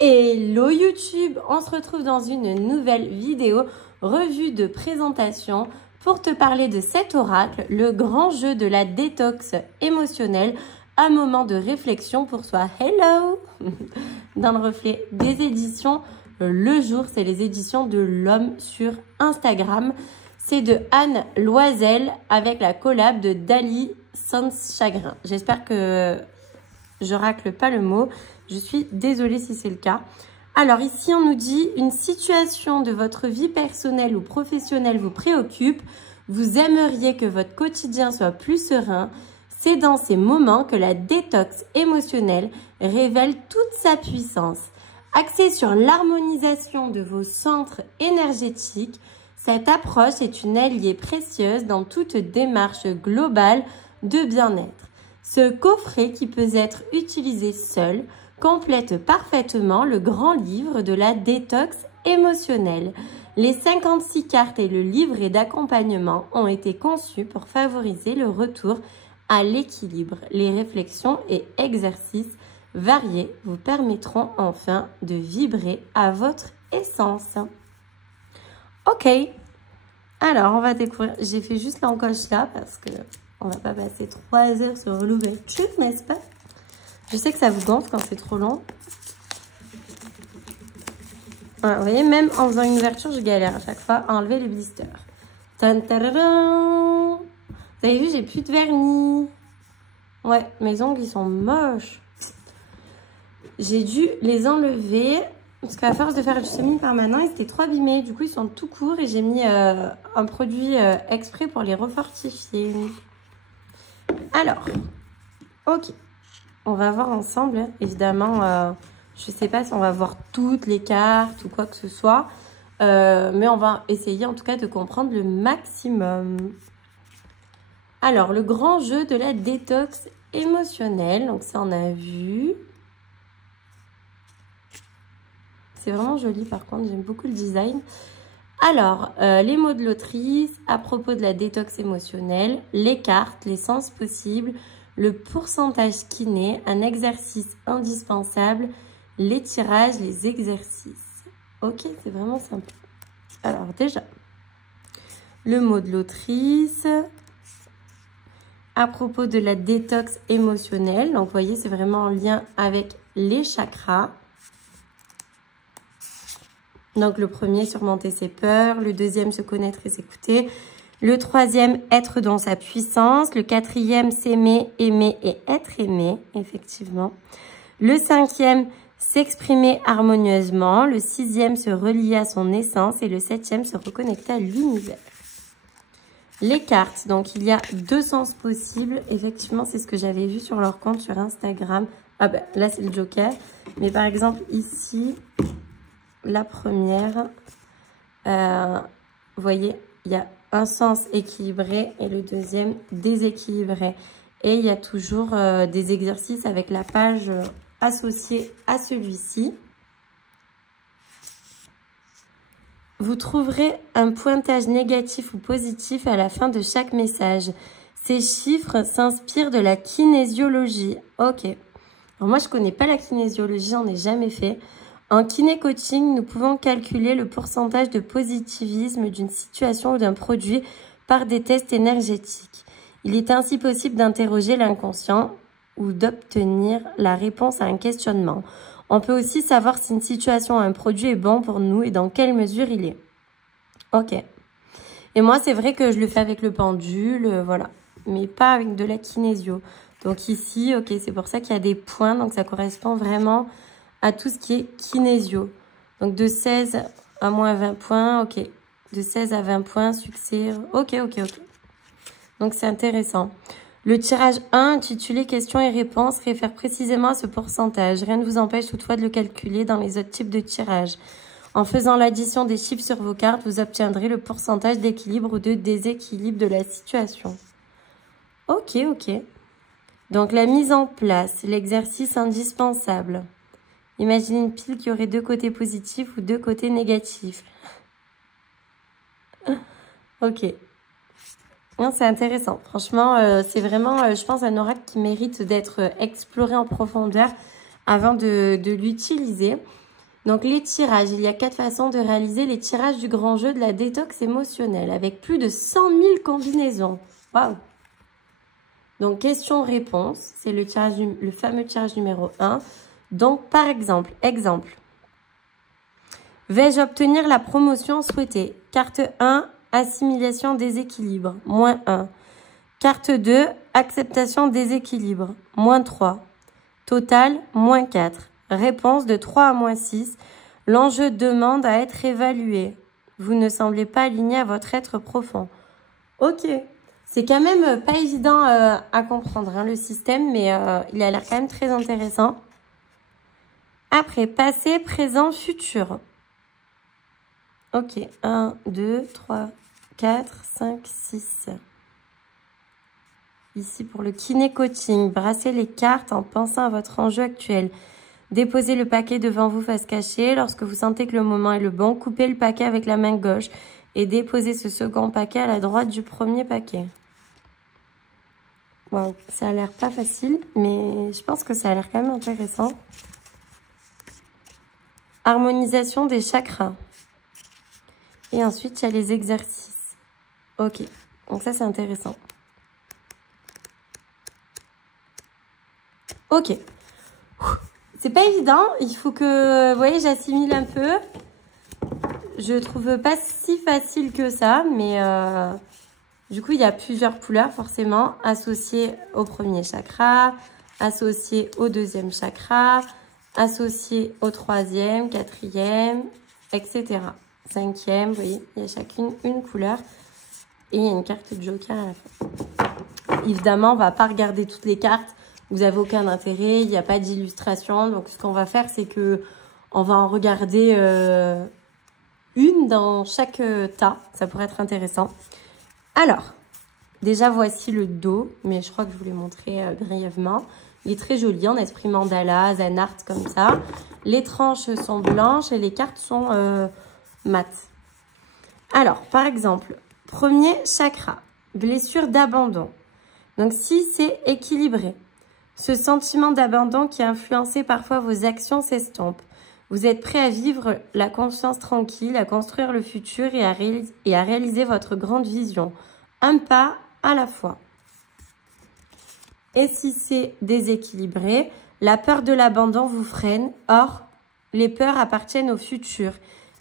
Hello YouTube, on se retrouve dans une nouvelle vidéo revue de présentation pour te parler de cet oracle, le grand jeu de la détox émotionnelle, un moment de réflexion pour soi. Hello dans le reflet des éditions Le Jour, c'est les éditions de l'Homme sur Instagram. C'est de Anne Loisel avec la collab de Dali Sans Chagrin. J'espère que je racle pas le mot. Je suis désolée si c'est le cas. Alors ici, on nous dit une situation de votre vie personnelle ou professionnelle vous préoccupe. Vous aimeriez que votre quotidien soit plus serein. C'est dans ces moments que la détox émotionnelle révèle toute sa puissance. Axée sur l'harmonisation de vos centres énergétiques, cette approche est une alliée précieuse dans toute démarche globale de bien-être. Ce coffret, qui peut être utilisé seul, complète parfaitement le grand livre de la détox émotionnelle. Les 56 cartes et le livret d'accompagnement ont été conçus pour favoriser le retour à l'équilibre. Les réflexions et exercices variés vous permettront enfin de vibrer à votre essence. Ok, alors on va découvrir. J'ai fait juste l'encoche là parce que on va pas passer 3 heures sur l'ouverture, n'est-ce pas? Je sais que ça vous gonfle quand c'est trop long. Voilà, vous voyez, même en faisant une ouverture, je galère à chaque fois à enlever les blisters. Tan, tararan. Vous avez vu, j'ai plus de vernis. Ouais, mes ongles, ils sont moches. J'ai dû les enlever parce qu'à force de faire du semi-permanent, ils étaient trop abîmés. Du coup, ils sont tout courts et j'ai mis un produit exprès pour les refortifier. Alors, ok. On va voir ensemble, évidemment, je ne sais pas si on va voir toutes les cartes ou quoi que ce soit, mais on va essayer en tout cas de comprendre le maximum. Alors, le grand jeu de la détox émotionnelle, donc ça on a vu. C'est vraiment joli par contre, j'aime beaucoup le design. Alors, les mots de l'autrice à propos de la détox émotionnelle, les cartes, les sens possibles, le pourcentage kiné, un exercice indispensable, les tirages, les exercices. Ok, c'est vraiment simple. Alors déjà, le mot de l'autrice à propos de la détox émotionnelle. Donc, vous voyez, c'est vraiment en lien avec les chakras. Donc, le premier, surmonter ses peurs. Le deuxième, se connaître et s'écouter. Le troisième, être dans sa puissance. Le quatrième, s'aimer, aimer et être aimé, effectivement. Le cinquième, s'exprimer harmonieusement. Le sixième, se relier à son essence. Et le septième, se reconnecter à l'univers. Les cartes, donc il y a 2 sens possibles. Effectivement, c'est ce que j'avais vu sur leur compte sur Instagram. Ah ben, là, c'est le Joker. Mais par exemple, ici, la première, vous voyez, il y a un sens équilibré et le deuxième déséquilibré. Et il y a toujours des exercices avec la page associée à celui-ci. Vous trouverez un pointage négatif ou positif à la fin de chaque message. Ces chiffres s'inspirent de la kinésiologie. Ok. Alors moi, je connais pas la kinésiologie, j'en ai jamais fait. En kiné-coaching, nous pouvons calculer le pourcentage de positivisme d'une situation ou d'un produit par des tests énergétiques. Il est ainsi possible d'interroger l'inconscient ou d'obtenir la réponse à un questionnement. On peut aussi savoir si une situation ou un produit est bon pour nous et dans quelle mesure il est. Ok. Et moi, c'est vrai que je le fais avec le pendule, voilà. Mais pas avec de la kinésio. Donc ici, ok, c'est pour ça qu'il y a des points. Donc ça correspond vraiment à tout ce qui est kinésio. Donc de 16 à moins 20 points, ok. De 16 à 20 points, succès, ok. Donc c'est intéressant. Le tirage 1, intitulé questions et réponses, réfère précisément à ce pourcentage. Rien ne vous empêche toutefois de le calculer dans les autres types de tirages. En faisant l'addition des chiffres sur vos cartes, vous obtiendrez le pourcentage d'équilibre ou de déséquilibre de la situation. Ok. Donc la mise en place, l'exercice indispensable. Imaginez une pile qui aurait 2 côtés positifs ou 2 côtés négatifs. Ok. C'est intéressant. Franchement, c'est vraiment, je pense, un oracle qui mérite d'être exploré en profondeur avant de l'utiliser. Donc les tirages, il y a 4 façons de réaliser les tirages du grand jeu de la détox émotionnelle avec plus de 100 000 combinaisons. Waouh! Donc question-réponse, c'est le fameux tirage numéro 1. Donc par exemple, vais-je obtenir la promotion souhaitée? Carte 1, assimilation déséquilibre, moins 1. Carte 2, acceptation déséquilibre, moins 3. Total, moins 4. Réponse de 3 à moins 6. L'enjeu demande à être évalué. Vous ne semblez pas aligné à votre être profond. Ok. C'est quand même pas évident à comprendre, hein, le système, mais il a l'air quand même très intéressant. Après, passé, présent, futur. Ok. 1, 2, 3, 4, 5, 6. Ici, pour le kiné coaching, brassez les cartes en pensant à votre enjeu actuel. Déposez le paquet devant vous face cachée. Lorsque vous sentez que le moment est le bon, coupez le paquet avec la main gauche et déposez ce second paquet à la droite du premier paquet. Wow, ça a l'air pas facile, mais je pense que ça a l'air quand même intéressant. Harmonisation des chakras. Et ensuite, il y a les exercices. Ok, donc ça, c'est intéressant. Ok. C'est pas évident, il faut que, vous voyez, j'assimile un peu. Je trouve pas si facile que ça, mais du coup, il y a plusieurs couleurs forcément associées au premier chakra, associées au deuxième chakra, associées au troisième, quatrième, etc. Cinquième, vous voyez, il y a chacune une couleur et il y a une carte de joker à la fin. Évidemment, on va pas regarder toutes les cartes. Vous n'avez aucun intérêt, il n'y a pas d'illustration. Donc, ce qu'on va faire, c'est que on va en regarder une dans chaque tas. Ça pourrait être intéressant. Alors, déjà, voici le dos. Mais je crois que je vous l'ai montré brièvement. Il est très joli en esprit mandala, zen art, comme ça. Les tranches sont blanches et les cartes sont mates. Alors, par exemple, premier chakra, blessure d'abandon. Donc, si c'est équilibré. Ce sentiment d'abandon qui a influencé parfois vos actions s'estompe. Vous êtes prêt à vivre la conscience tranquille, à construire le futur et à réaliser votre grande vision. Un pas à la fois. Et si c'est déséquilibré, la peur de l'abandon vous freine. Or, les peurs appartiennent au futur.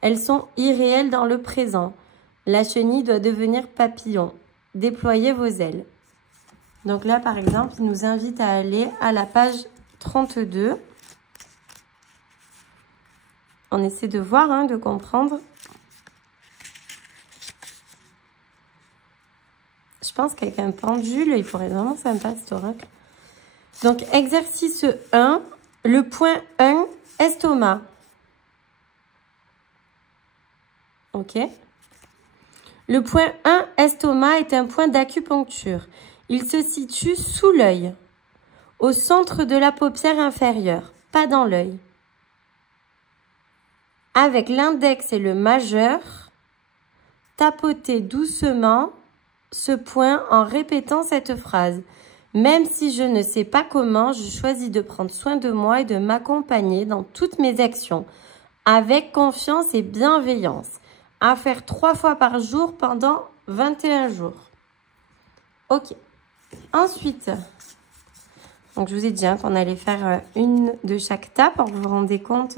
Elles sont irréelles dans le présent. La chenille doit devenir papillon. Déployez vos ailes. Donc là, par exemple, il nous invite à aller à la page 32. On essaie de voir, hein, de comprendre. Je pense qu'avec un pendule, il pourrait être vraiment sympa, cet oracle. Donc, exercice 1, le point 1, estomac. Ok. Le point 1, estomac, est un point d'acupuncture. Il se situe sous l'œil, au centre de la paupière inférieure, pas dans l'œil. Avec l'index et le majeur, tapotez doucement ce point en répétant cette phrase. Même si je ne sais pas comment, je choisis de prendre soin de moi et de m'accompagner dans toutes mes actions, avec confiance et bienveillance. À faire 3 fois par jour pendant 21 jours. Ok. Ensuite, donc je vous ai dit qu'on allait faire une de chaque tas pour que vous vous rendez compte.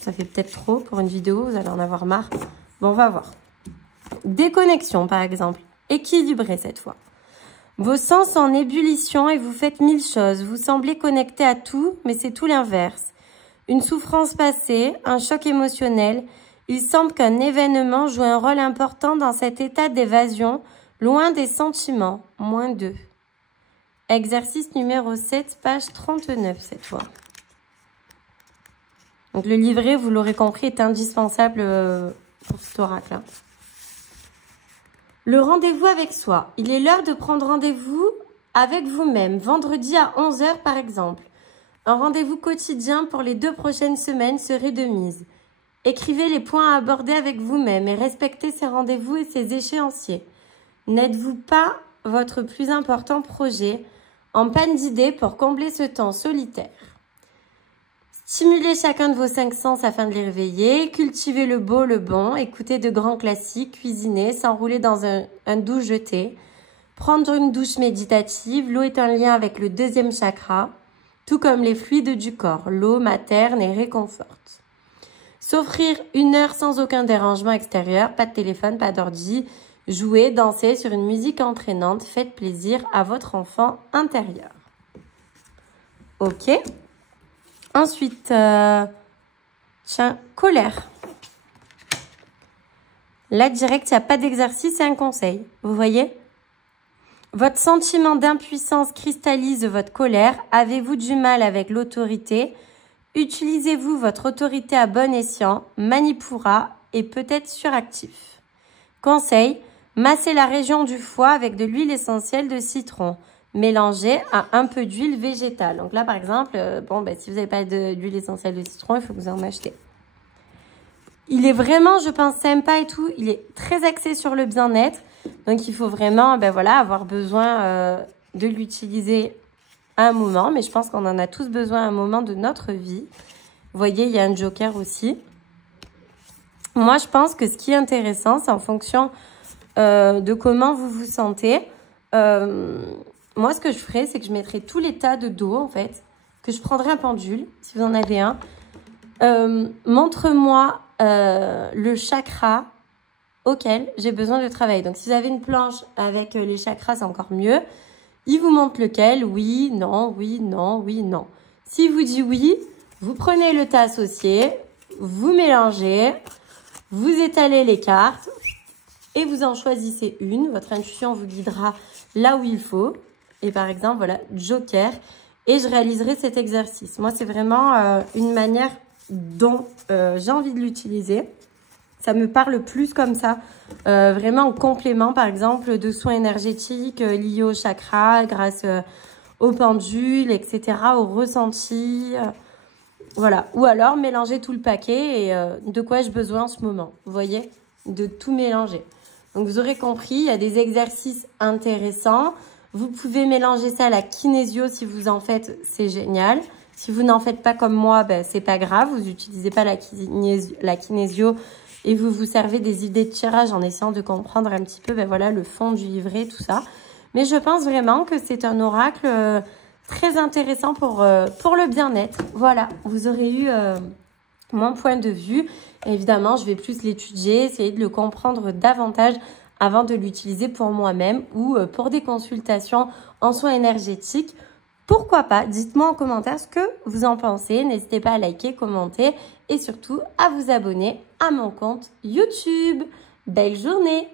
Ça fait peut-être trop pour une vidéo, vous allez en avoir marre. Bon, on va voir. Déconnexion, par exemple. Équilibré cette fois. Vos sens sont en ébullition et vous faites 1000 choses. Vous semblez connecté à tout, mais c'est tout l'inverse. Une souffrance passée, un choc émotionnel. Il semble qu'un événement joue un rôle important dans cet état d'évasion, loin des sentiments. Moins 2. Exercice numéro 7, page 39 cette fois. Donc le livret, vous l'aurez compris, est indispensable pour cet oracle-là. Le rendez-vous avec soi. Il est l'heure de prendre rendez-vous avec vous-même. Vendredi à 11 h par exemple. Un rendez-vous quotidien pour les 2 prochaines semaines serait de mise. Écrivez les points à aborder avec vous-même et respectez ces rendez-vous et ces échéanciers. N'êtes-vous pas votre plus important projet, en panne d'idées pour combler ce temps solitaire? Stimulez chacun de vos 5 sens afin de les réveiller. Cultivez le beau, le bon. Écoutez de grands classiques. Cuisiner, s'enrouler dans un doux jeté. Prendre une douche méditative. L'eau est un lien avec le 2e chakra, tout comme les fluides du corps. L'eau materne et réconforte. S'offrir 1 heure sans aucun dérangement extérieur. Pas de téléphone, pas d'ordi. Jouer, danser sur une musique entraînante. Faites plaisir à votre enfant intérieur. Ok. Ensuite, tiens, colère. Là, direct, il n'y a pas d'exercice, c'est un conseil. Vous voyez? Votre sentiment d'impuissance cristallise votre colère. Avez-vous du mal avec l'autorité? Utilisez-vous votre autorité à bon escient? Manipura est peut-être suractif. Conseil, massez la région du foie avec de l'huile essentielle de citron. Mélangez à un peu d'huile végétale. Donc là, par exemple, si vous n'avez pas d'huile essentielle de citron, il faut que vous en achetez. Il est vraiment, je pense, sympa et tout. Il est très axé sur le bien-être. Donc, il faut vraiment, avoir besoin de l'utiliser à un moment. Mais je pense qu'on en a tous besoin à un moment de notre vie. Vous voyez, il y a un joker aussi. Moi, je pense que ce qui est intéressant, c'est en fonction de comment vous vous sentez. Moi, ce que je ferais, c'est que je mettrais tous les tas de dos, en fait, que je prendrais un pendule, si vous en avez un. Montre-moi le chakra auquel j'ai besoin de travailler. Donc, si vous avez une planche avec les chakras, c'est encore mieux. Il vous montre lequel, oui, non, oui, non, oui, non. S'il vous dit oui, vous prenez le tas associé, vous mélangez, vous étalez les cartes et vous en choisissez une. Votre intuition vous guidera là où il faut. Et par exemple, voilà, joker. Et je réaliserai cet exercice. Moi, c'est vraiment une manière dont j'ai envie de l'utiliser. Ça me parle plus comme ça. Vraiment en complément, par exemple, de soins énergétiques liés au chakra, grâce au pendule, etc., au ressenti. Voilà. Ou alors, mélanger tout le paquet et de quoi ai-je besoin en ce moment. Vous voyez? De tout mélanger. Donc, vous aurez compris, il y a des exercices intéressants. Vous pouvez mélanger ça à la kinésio si vous en faites, c'est génial. Si vous n'en faites pas comme moi, c'est pas grave. Vous n'utilisez pas la kinésio et vous vous servez des idées de tirage en essayant de comprendre un petit peu le fond du livret, tout ça. Mais je pense vraiment que c'est un oracle très intéressant pour le bien-être. Voilà, vous aurez eu mon point de vue. Évidemment, je vais plus l'étudier, essayer de le comprendre davantage avant de l'utiliser pour moi-même ou pour des consultations en soins énergétiques. Pourquoi pas? Dites-moi en commentaire ce que vous en pensez. N'hésitez pas à liker, commenter et surtout à vous abonner à mon compte YouTube. Belle journée!